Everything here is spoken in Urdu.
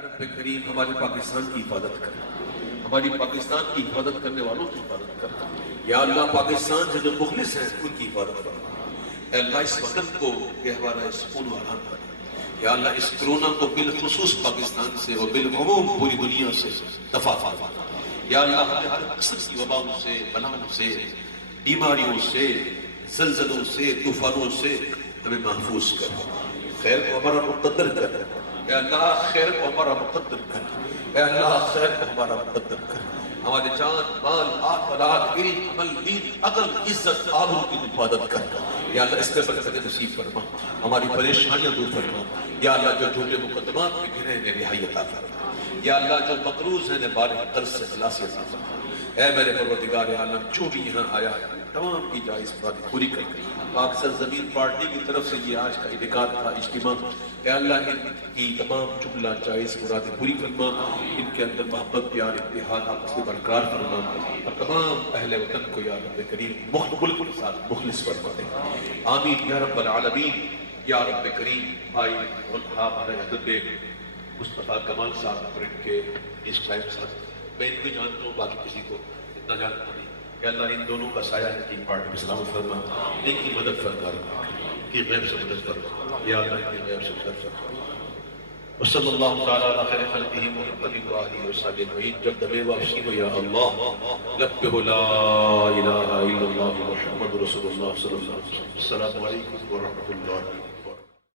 اے رب کریم ہمارے پاکستان کی حفاظت کر، ہماری پاکستان کی حفاظت کرنے والوں کی حفاظت کر، یا اللہ پاکستان سے جو مخلص ہیں ان کی حفاظت کر، اے اللہ اس وطن کو گہوارہ سکون و آرام کر، یا اللہ اس کرونا کو بالخصوص پاکستان سے اور بالعموم پوری دنیا سے دفع فرما، یا اللہ ہمیں ہر قسم کی وباؤں سے، بلاؤں سے، بیماریوں سے، زلزلوں سے، طوفانوں سے ہمیں محفوظ کر، خیر کو ہمارا مقدر کر، اے اللہ خیر کو ہمارا مقدر کر، اے اللہ خیر کو ہمارا مقدر کر، ہمارے جان، مال، اولاد، علم، عمل، دین، عقل، عزت، آبرو کی حفاظت کر، یا اللہ اس پہ برکت نصیب فرما، ہماری پریشانیاں دور فرما، یا اللہ جو جھوٹے مقدمات میں گھرے میں رہائی عطا فرما، یا اللہ جو مقروض ہیں بارہ قرض سے خلاصی عطا فرما، اے میرے پروردگار عالم جو بھی یہاں آیا ہے تمام کی جائز مرادیں پوری کر، پاک سرزمین پارٹی کی طرف سے یہ آج کا انعقاد تھا اجتماع، اے اللہ ان کی تمام جملہ جائز مرادیں پوری فرما، ان کے اندر محبت پیار اتحاد آپس میں برقرار فرما، اور تمام اہل وطن کو یا رب کریم ملک کے ساتھ مخلص فرما دے، آمین یا رب العالمین، یا رب کریم۔ بھائی ہمارے حضرت مصطفیٰ کمال صاحب اور ان کے اس ٹائم ساتھ میں ان کو جانتا ہوں، باقی کسی کو اتنا جانتا نہیں، کہ اللہ ان دونوں کا سایہ ہے تین پارٹی میں سلامت فرما، ان کی مدد فرما، ان کی غیب سے مدد فرما، یا اللہ ان کی غیب سے مدد فرما، وصلی اللہ تعالیٰ علی خیر خلقہ محمد وآلہ وصحبہ اجمعین۔ جب دمے واپسی ہو یا اللہ لبہ لا الہ الا اللہ محمد رسول اللہ صلی اللہ علیہ وسلم۔ السلام علیکم ورحمۃ اللہ۔